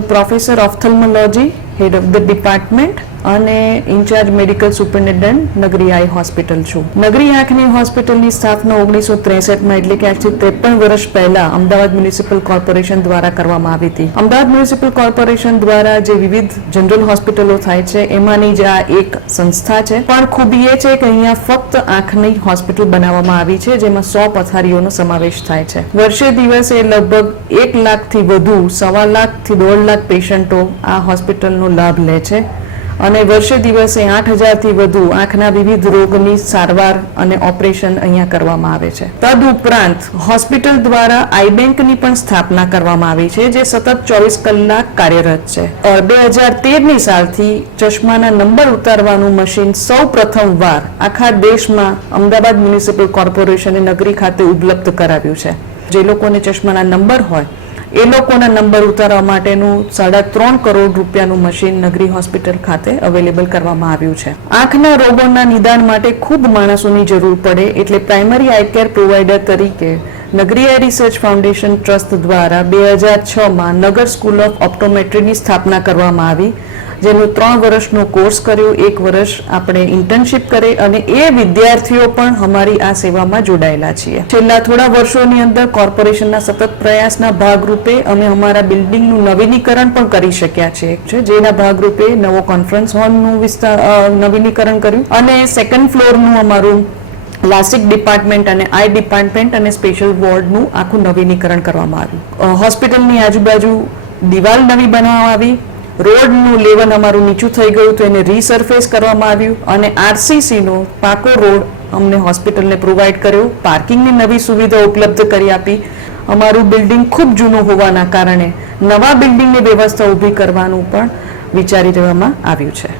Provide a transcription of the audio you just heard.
Professor of Ophthalmology, Head of the Department. અને in charge medical superintendent Nagri eye hospital છું. નગરી આંખની હોસ્પિટલની સ્થાપના ઓગણીસો ત્રેસઠમાં એટલે કે આજથી ત્રેપન વર્ષ પહેલા અમદાવાદ મ્યુનિસિપલ કોર્પોરેશન દ્વારા કરવામાં આવી હતી. અમદાવાદ મ્યુનિસિપલ કોર્પોરેશન દ્વારા જે વિવિધ જનરલ હોસ્પિટલો થાય છે, એમાંની જ આ એક સંસ્થા છે. પણ ખૂબી એ છે કે અહીંયા ફક્ત આંખની હોસ્પિટલ બનાવવામાં આવી છે, જેમાં સો પથારીઓનો સમાવેશ થાય છે. વર્ષે દિવસે લગભગ એક લાખથી વધુ, સવા લાખથી દોઢ લાખ પેશન્ટો આ હોસ્પિટલનો લાભ લે છે. અને વર્ષે દિવસે આઠ હજારથી વધુ આંખના વિવિધ રોગની સારવાર અને ઓપરેશન અહીંયા કરવામાં આવે છે. તદ ઉપરાંત હોસ્પિટલ દ્વારા આઈ બેંકની પણ સ્થાપના કરવામાં આવી છે, જે સતત ચોવીસ કલાક કાર્યરત છે. બે હજાર તેરની સાલથી ચશ્માના નંબર ઉતારવાનું મશીન સૌ પ્રથમવાર આખા દેશમાં અમદાવાદ મ્યુનિસિપલ કોર્પોરેશને નગરી ખાતે ઉપલબ્ધ કરાવ્યું છે. જે લોકોને ચશ્માના નંબર હોય એ લોકોના નંબર ઉતારવા માટેનું સાડા ત્રણ કરોડ રૂપિયાનું મશીન નગરી હોસ્પિટલ ખાતે અવેલેબલ કરવામાં આવ્યું છે. આંખના રોગોના નિદાન માટે ખૂબ માણસોની જરૂર પડે એટલે પ્રાઇમરી આઈ કેર પ્રોવાઈડર તરીકે નગરી આઈ રિસર્ચ ફાઉન્ડેશન ટ્રસ્ટ દ્વારા બે હજાર છમાં નગર સ્કૂલ ઓફ ઓપ્ટોમેટ્રીની સ્થાપના કરવામાં આવી. જેનો ત્રણ વર્ષનો કોર્સ કર્યો, એક વર્ષ આપણે ઇન્ટર્નશિપ કરે અને એ વિદ્યાર્થીઓ પણ અમારી આ સેવામાં જોડાયેલા છીએ. છેલ્લા થોડા વર્ષોની અંદર કોર્પોરેશનના સતત પ્રયાસના ભાગરૂપે અમે અમારા બિલ્ડિંગનું નવીનીકરણ પણ કરી શક્યા છે, જેના ભાગરૂપે નવો કોન્ફરન્સ હોલનું વિસ્તાર નવીનીકરણ કર્યું અને સેકન્ડ ફ્લોરનું અમારું પ્લાસ્ટિક ડિપાર્ટમેન્ટ અને આઈ ડિપાર્ટમેન્ટ અને સ્પેશિયલ વોર્ડનું આખું નવીનીકરણ કરવામાં આવ્યું. હોસ્પિટલની આજુબાજુ દિવાલ નવી બનાવવામાં આવી. રોડનું લેવલ અમારું નીચું થઈ ગયું તો એને રીસરફેસ કરવામાં આવ્યું અને આરસીસીનો પાકો રોડ અમને હોસ્પિટલને પ્રોવાઈડ કર્યો. પાર્કિંગની નવી સુવિધા ઉપલબ્ધ કરી આપી. અમારું બિલ્ડિંગ ખૂબ જૂનું હોવાના કારણે નવા બિલ્ડિંગની વ્યવસ્થા ઊભી કરવાનું પણ વિચારી દેવામાં આવ્યું છે.